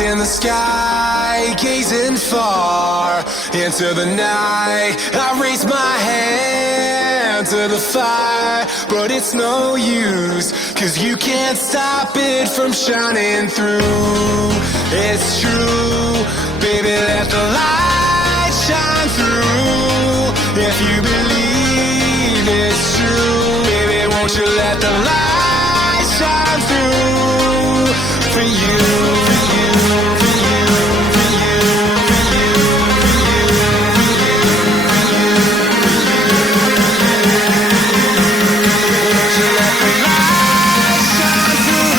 in the sky, gazing far into the night. I raise my hand to the fire, but it's no use, 'cause you can't stop it from shining through. It's true, baby, let the light shine through. If you believe it's true, baby, won't you let the light shine through for you, for you, for you, for you, for you, for you, for you, for you, won't you let the light shine through?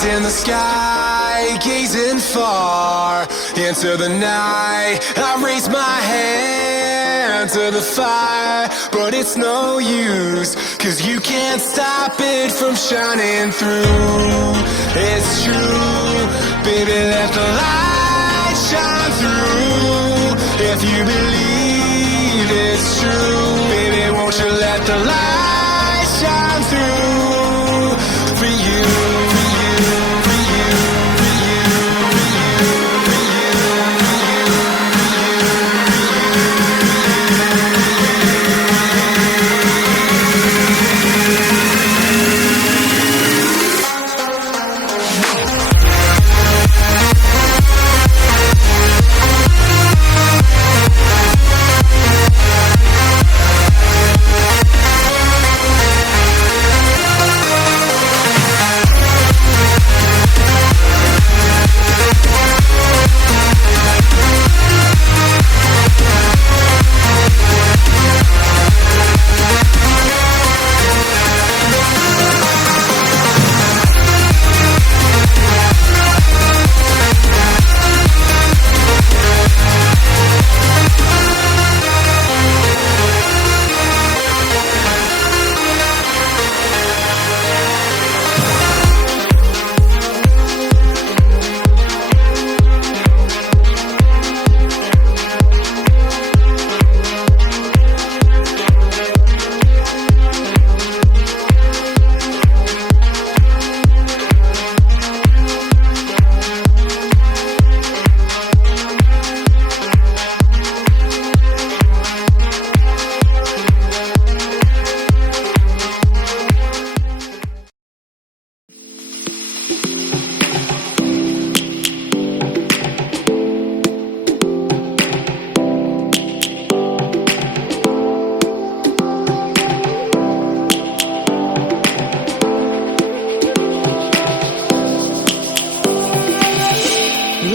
In the sky, gazing far into the night. I raise my hand to the fire, but it's no use, 'cause you can't stop it from shining through. It's true, baby, let the light shine through. If you believe it's true, baby, won't you let the light shine through for you, for you, for you, for you, for you, for you, for you,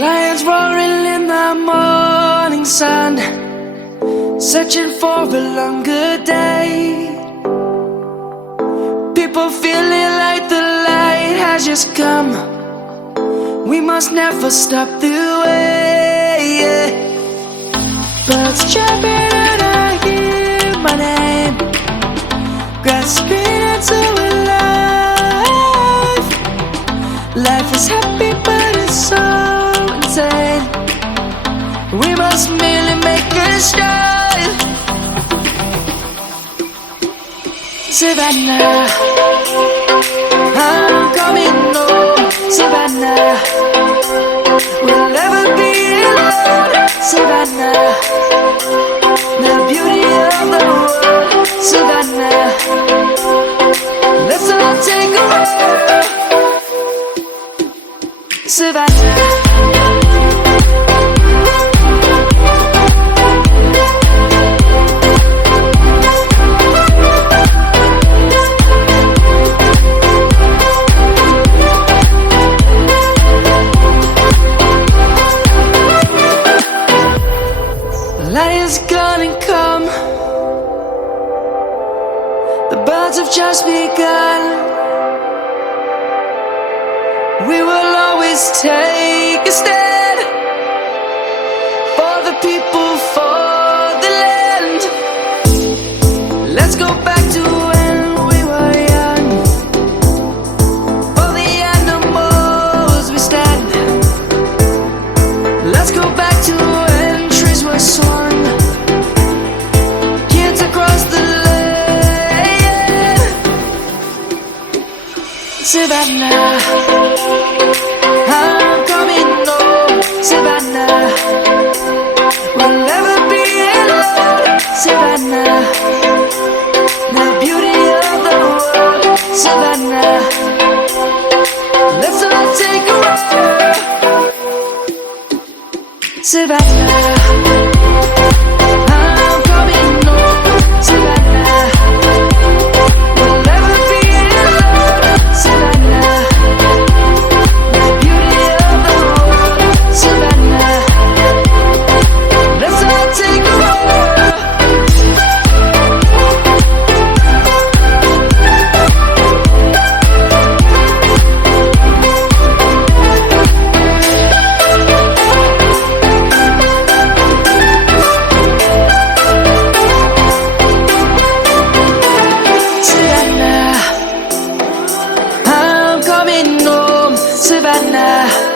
Lions roaring in the morning sun, searching for a longer day. People feeling like the light has just come. We must never stop the way. Birds chirping and I hear my name, grasping into a life. Savannah, I'm coming home, Savannah. We'll never be alone, Savannah. The beauty of the world, Savannah. Let's all take a walk, Savannah. Light is gonna come. The birds have just begun. We will always take a stand for the people, for the land. Let's go back to when we were young. For the animals we stand. Let's go back to when trees were swung. Savannah, I'm coming home, Savannah. We'll never be alone, Savannah. The beauty of the world, Savannah. Let's all take a walk, Savannah. I'm coming home, Savannah. We'll never be alone, Savannah. The beauty of the world, Savannah. Let's all take a walk. Savannah, I'm coming home, Savannah.